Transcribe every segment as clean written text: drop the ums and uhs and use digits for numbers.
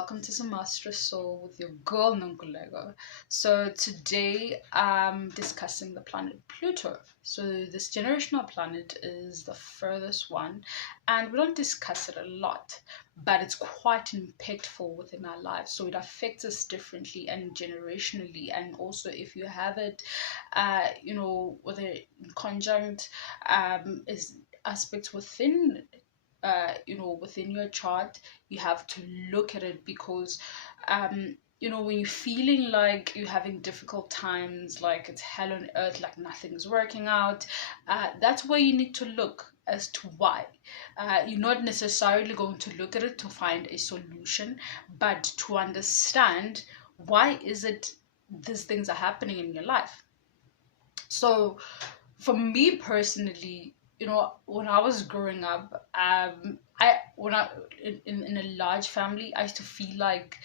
welcome to some Astro Soul with your girl Nonkulego. So today I'm discussing the planet Pluto. So this generational planet is the furthest one, and we don't discuss it a lot, but it's quite impactful within our lives. So it affects us differently and generationally, and also if you have it, with a conjunct is aspects within within your chart. You have to look at it because when you're feeling like you're having difficult times, like it's hell on earth, like nothing's working out, that's where you need to look as to why. You're not necessarily going to look at it to find a solution, but to understand why is it these things are happening in your life. So for me personally, when I was growing up, in a large family, I used to feel like,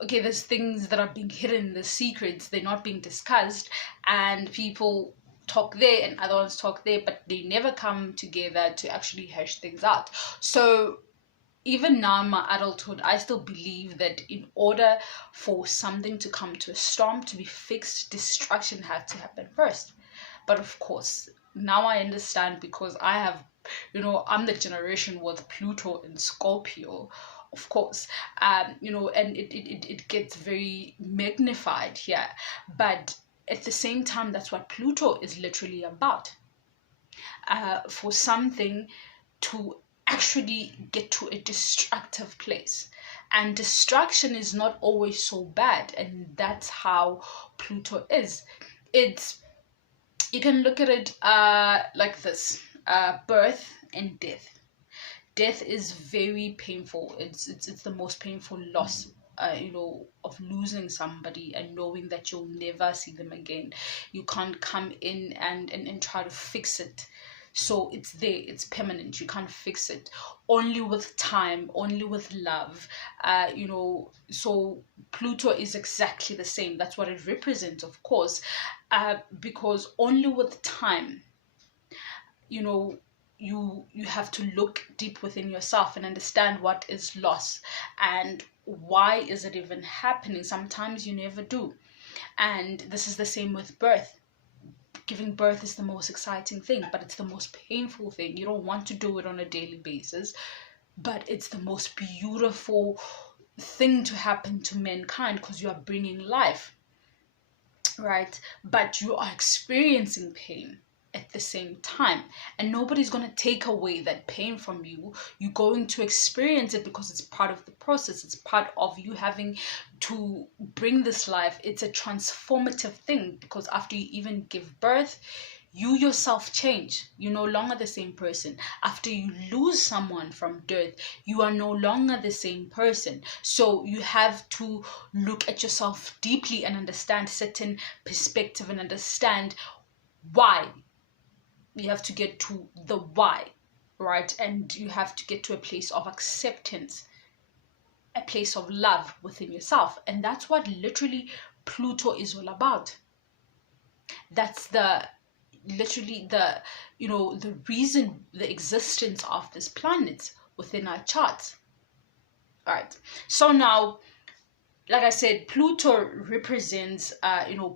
okay, there's things that are being hidden, the secrets, they're not being discussed, and people talk there and other ones talk there, but they never come together to actually hash things out. So even now in my adulthood, I still believe that in order for something to come to a storm, to be fixed, destruction had to happen first. But of course, now I understand because I have, I'm the generation with Pluto and Scorpio, of course, and it gets very magnified here. But at the same time, that's what Pluto is literally about. For something to actually get to a destructive place. And destruction is not always so bad, and that's how Pluto is. You can look at it like this: birth and death. Death is very painful. It's the most painful loss, of losing somebody and knowing that you'll never see them again. You can't come in and try to fix it. So it's there, it's permanent. You can't fix it. Only with time, only with love. So Pluto is exactly the same. That's what it represents, of course, because only with time, you have to look deep within yourself and understand what is lost and why is it even happening. Sometimes you never do. And this is the same with birth. Giving birth is the most exciting thing, but it's the most painful thing. You don't want to do it on a daily basis, but it's the most beautiful thing to happen to mankind because you are bringing life, right? But you are experiencing pain at the same time, and nobody's going to take away that pain from you. You're going to experience it because it's part of the process. It's part of you having to bring this life. It's a transformative thing because after you even give birth, you yourself change. You're no longer the same person. After you lose someone from death, you are no longer the same person. So you have to look at yourself deeply and understand certain perspective and understand why. You have to get to the why, right? And you have to get to a place of acceptance, a place of love within yourself. And that's what literally Pluto is all about. That's the reason, the existence of this planet within our charts. All right. So now, like I said, Pluto represents,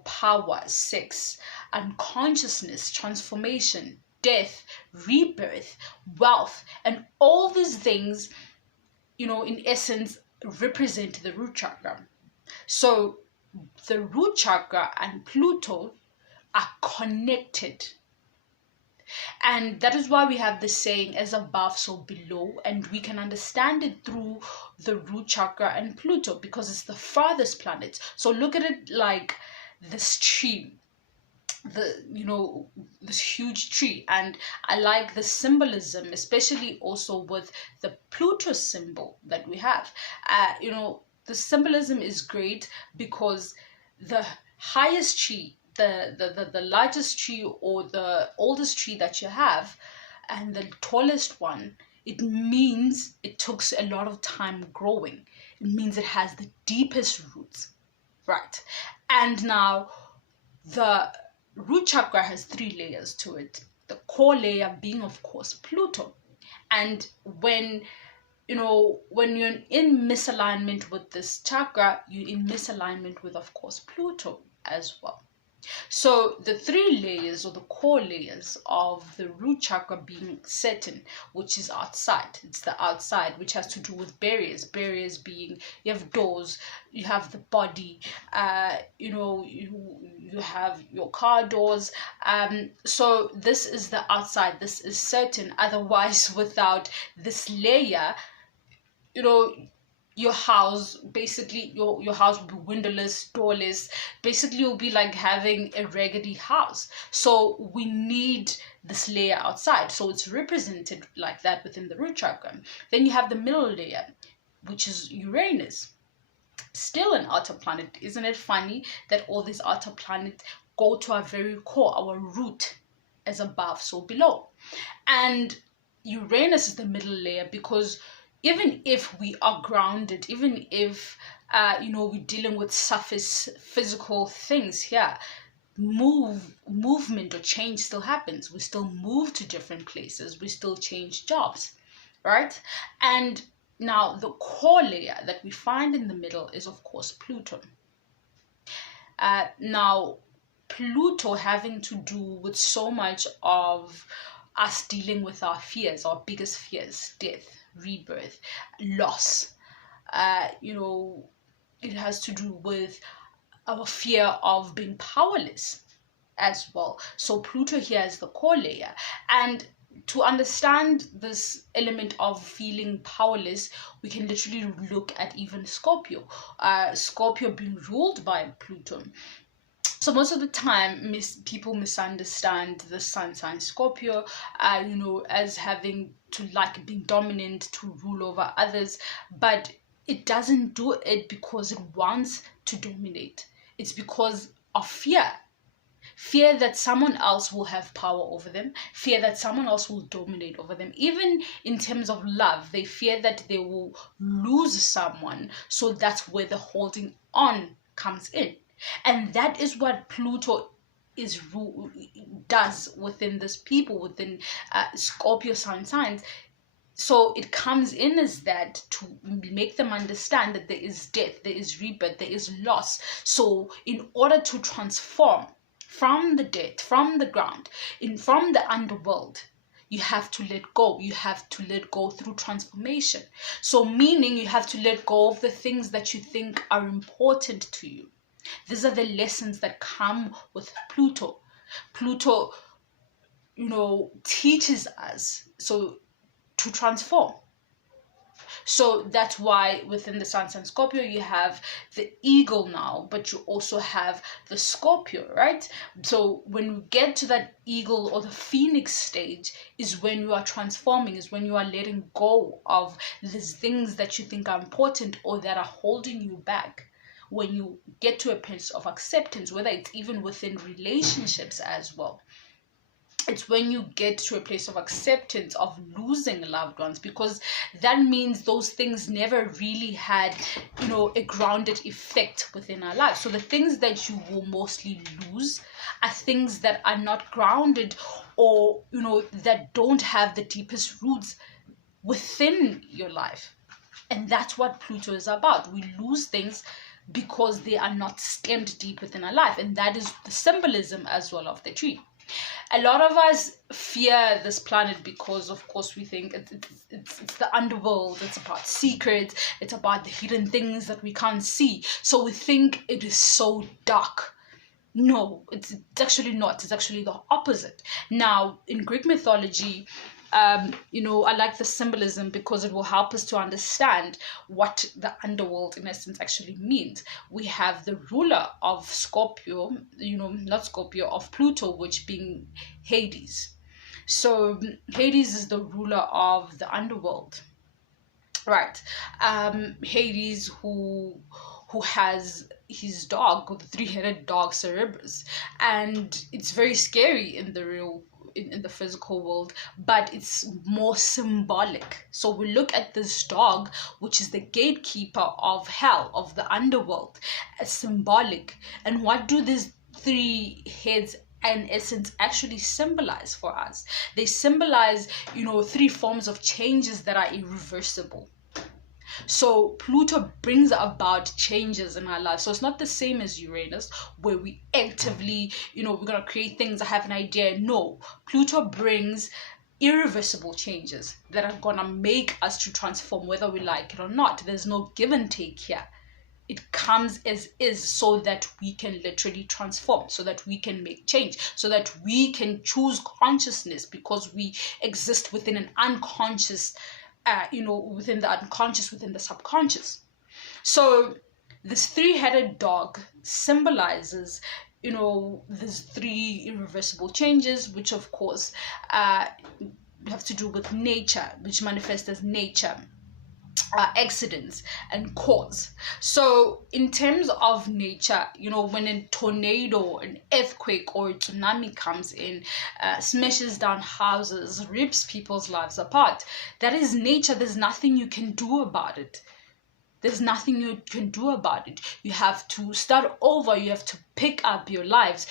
power, sex, unconsciousness, transformation, death, rebirth, wealth, and all these things, in essence, represent the root chakra. So the root chakra and Pluto are connected. And that is why we have the saying, as above, so below. And we can understand it through the root chakra and Pluto because it's the farthest planet. So look at it like this tree, this huge tree. And I like the symbolism, especially also with the Pluto symbol that we have. The symbolism is great because the highest tree, the largest tree or the oldest tree that you have, and the tallest one, it means it took a lot of time growing. It means it has the deepest roots, right? And now the root chakra has 3 layers to it, the core layer being, of course, Pluto. And when when you're in misalignment with this chakra, you're in misalignment with, of course, Pluto as well. So the three layers, or the core layers of the root chakra, being Saturn, which is outside. It's the outside, which has to do with barriers. Barriers being, you have doors, you have the body, you have your car doors. So this is the outside. This is Saturn. Otherwise, without this layer, your house, basically your house will be windowless, doorless. Basically, you'll be like having a raggedy house. So we need this layer outside, so it's represented like that within the root chakra. Then you have the middle layer, which is Uranus, still an outer planet. Isn't it funny that all these outer planets go to our very core, our root, as above so below? And Uranus is the middle layer, because even if we are grounded, even if we're dealing with surface physical things here, movement or change still happens. We still move to different places. We still change jobs, right? And now the core layer that we find in the middle is, of course, Pluto. Now, Pluto having to do with so much of us dealing with our fears, our biggest fears: death, rebirth, loss. It has to do with our fear of being powerless as well. So Pluto here is the core layer. And to understand this element of feeling powerless, we can literally look at even Scorpio. Scorpio being ruled by Pluto. So most of the time, people misunderstand the sun sign Scorpio, as having to like being dominant, to rule over others. But it doesn't do it because it wants to dominate. It's because of fear. Fear that someone else will have power over them. Fear that someone else will dominate over them. Even in terms of love, they fear that they will lose someone. So that's where the holding on comes in. And that is what Pluto does within this people, within Scorpio sun signs. So it comes in as that to make them understand that there is death, there is rebirth, there is loss. So in order to transform from the death, from the ground, from the underworld, you have to let go. You have to let go through transformation. So meaning you have to let go of the things that you think are important to you. These are the lessons that come with Pluto. Pluto, teaches us to transform. So that's why within the Sun sign Scorpio, you have the eagle now, but you also have the Scorpio, right? So when you get to that eagle or the phoenix stage is when you are transforming, is when you are letting go of these things that you think are important or that are holding you back. When you get to a place of acceptance, whether it's even within relationships as well, it's when you get to a place of acceptance of losing loved ones, because that means those things never really had, a grounded effect within our lives. So the things that you will mostly lose are things that are not grounded, or, that don't have the deepest roots within your life. And that's what Pluto is about. We lose things because they are not stemmed deep within our life. And that is the symbolism as well of the tree. A lot of us fear this planet because, of course, we think it's the underworld, it's about secrets, it's about the hidden things that we can't see. So we think it is so dark. No, it's actually not. It's actually the opposite. Now, in Greek mythology, I like the symbolism because it will help us to understand what the underworld in essence actually means. We have the ruler of Scorpio, not Scorpio, of Pluto, which being Hades. So Hades is the ruler of the underworld, right? Hades, who has his dog, the three-headed dog Cerberus, and it's very scary in the real in the physical world, but it's more symbolic. So we look at this dog, which is the gatekeeper of hell, of the underworld, as symbolic. And what do these three heads in essence actually symbolize for us? They symbolize, three forms of changes that are irreversible. So Pluto brings about changes in our lives. So it's not the same as Uranus, where we actively, we're going to create things, I have an idea. No, Pluto brings irreversible changes that are going to make us to transform, whether we like it or not. There's no give and take here. It comes as is, so that we can literally transform, so that we can make change, so that we can choose consciousness, because we exist within an unconscious, within the unconscious, within the subconscious. So this three-headed dog symbolizes, these three irreversible changes, which of course have to do with nature, which manifest as nature, accidents and cause. So in terms of nature, when a tornado, an earthquake, or a tsunami comes in, smashes down houses, rips people's lives apart, that is nature. There's nothing you can do about it. There's nothing you can do about it. You have to start over. You have to pick up your lives,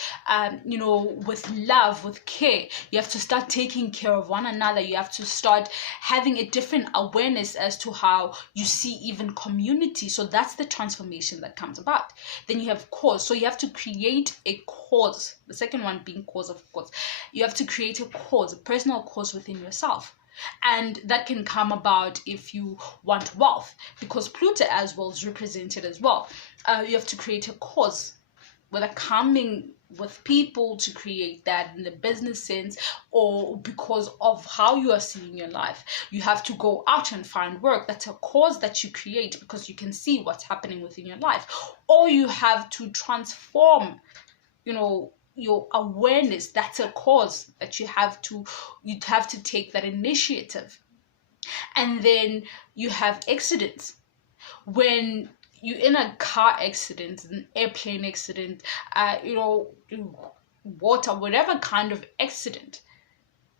with love, with care. You have to start taking care of one another. You have to start having a different awareness as to how you see even community. So that's the transformation that comes about. Then you have cause. So you have to create a cause. The second one being cause, of course. You have to create a cause, a personal cause within yourself. And that can come about if you want wealth, because Pluto as well is represented as well. You have to create a cause, whether coming with people to create that in the business sense, or because of how you are seeing your life. You have to go out and find work. That's a cause that you create, because you can see what's happening within your life. Or you have to transform, your awareness. That's a cause that you'd have to take that initiative. And then you have accidents. When you're in a car accident, an airplane accident, water, whatever kind of accident,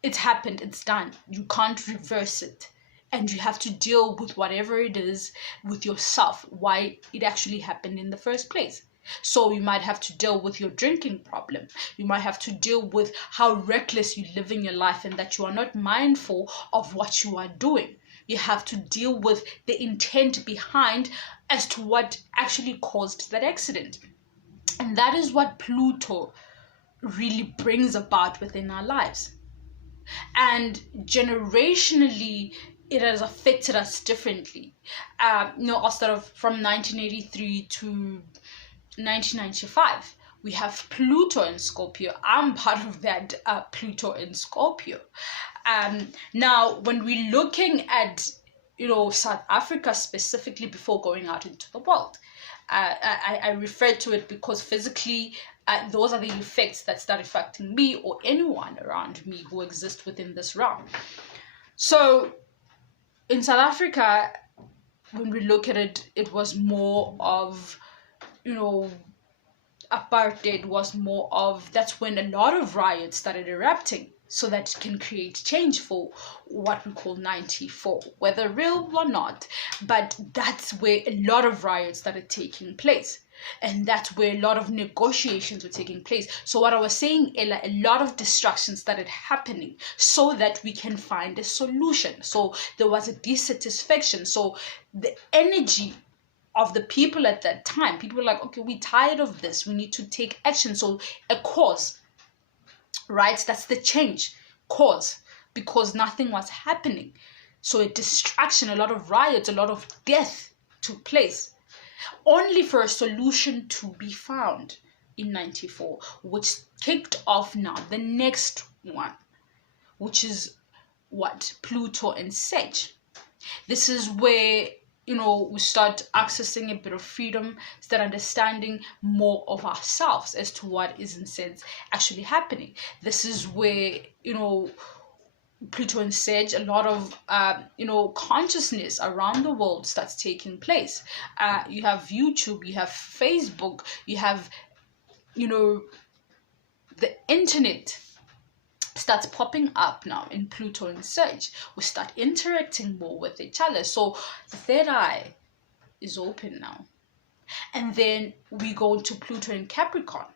it's happened, it's done. You can't reverse it. And you have to deal with whatever it is with yourself, why it actually happened in the first place. So you might have to deal with your drinking problem. You might have to deal with how reckless you live in your life, and that you are not mindful of what you are doing. You have to deal with the intent behind as to what actually caused that accident. And that is what Pluto really brings about within our lives. And generationally, it has affected us differently. I'll start off from 1983 to 1995. We have Pluto in Scorpio. I'm part of that Pluto in Scorpio. Now, when we're looking at, South Africa specifically, before going out into the world, I refer to it because physically, those are the effects that start affecting me or anyone around me who exists within this realm. So in South Africa, when we look at it, it was more of, apartheid was more of, that's when a lot of riots started erupting, so that it can create change for what we call 94, whether real or not. But that's where a lot of riots started taking place. And that's where a lot of negotiations were taking place. So what I was saying, Ella, a lot of destruction started happening so that we can find a solution. So there was a dissatisfaction. So the energy of the people at that time, people were like, okay, we're tired of this. We need to take action. So a cause, right? That's the change, cause, because nothing was happening. So a distraction, a lot of riots, a lot of death took place, only for a solution to be found in 94, which kicked off now the next one, which is what? Pluto and Sag. This is where, we start accessing a bit of freedom, start understanding more of ourselves as to what is in sense actually happening. This is where, Pluto and Sag, a lot of, consciousness around the world starts taking place. You have YouTube, you have Facebook, you have, the internet starts popping up now in Pluto and Sag. We start interacting more with each other. So the third eye is open now. And then we go to Pluto in Capricorn.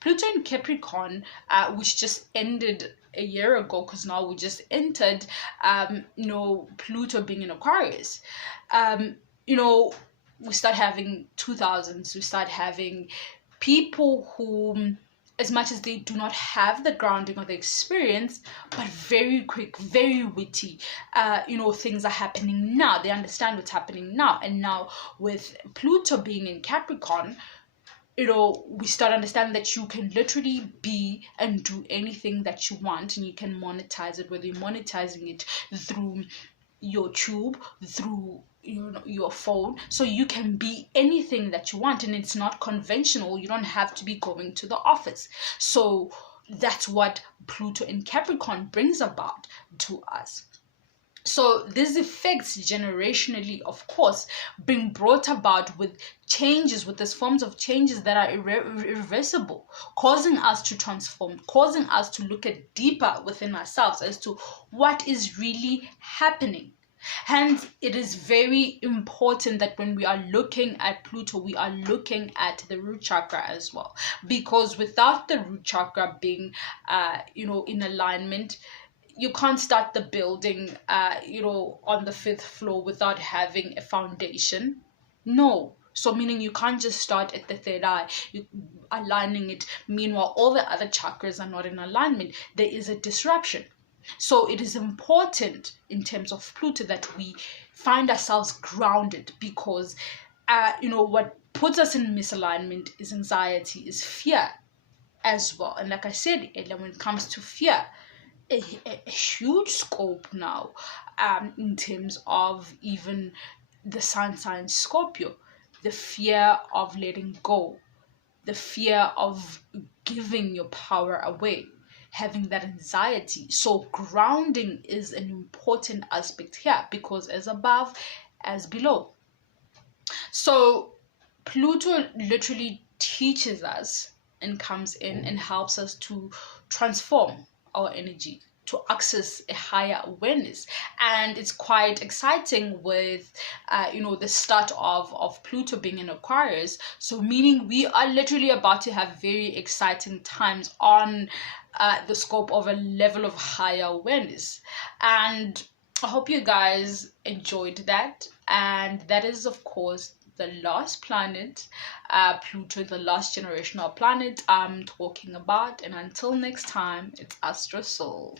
Pluto in Capricorn, which just ended a year ago, because now we just entered, Pluto being in Aquarius. we start having 2000s, we start having people who, as much as they do not have the grounding or the experience, but very quick, very witty, things are happening now, they understand what's happening now. And now with Pluto being in Capricorn, we start understanding that you can literally be and do anything that you want, and you can monetize it, whether you're monetizing it through your tube, through your phone. So you can be anything that you want, and it's not conventional. You don't have to be going to the office. So that's what Pluto in Capricorn brings about to us. So these effects generationally, of course, being brought about with changes, with these forms of changes that are irreversible, causing us to transform, causing us to look at deeper within ourselves as to what is really happening. Hence, it is very important that when we are looking at Pluto, we are looking at the root chakra as well. Because without the root chakra being, in alignment, you can't start the building, on the 5th floor without having a foundation. No. So meaning you can't just start at the 3rd eye, aligning it. Meanwhile, all the other chakras are not in alignment. There is a disruption. So it is important in terms of Pluto that we find ourselves grounded, because, what puts us in misalignment is anxiety, is fear as well. And like I said earlier, when it comes to fear, a huge scope now, in terms of even the sun sign Scorpio, the fear of letting go, the fear of giving your power away, having that anxiety. So grounding is an important aspect here, because as above, as below. So Pluto literally teaches us and comes in and helps us to transform our energy, to access a higher awareness. And it's quite exciting with the start of Pluto being in Aquarius. So meaning we are literally about to have very exciting times on the scope of a level of higher awareness. And I hope you guys enjoyed that. And that is, of course, the last planet, Pluto, the last generational planet I'm talking about. And until next time, it's Astro Soul.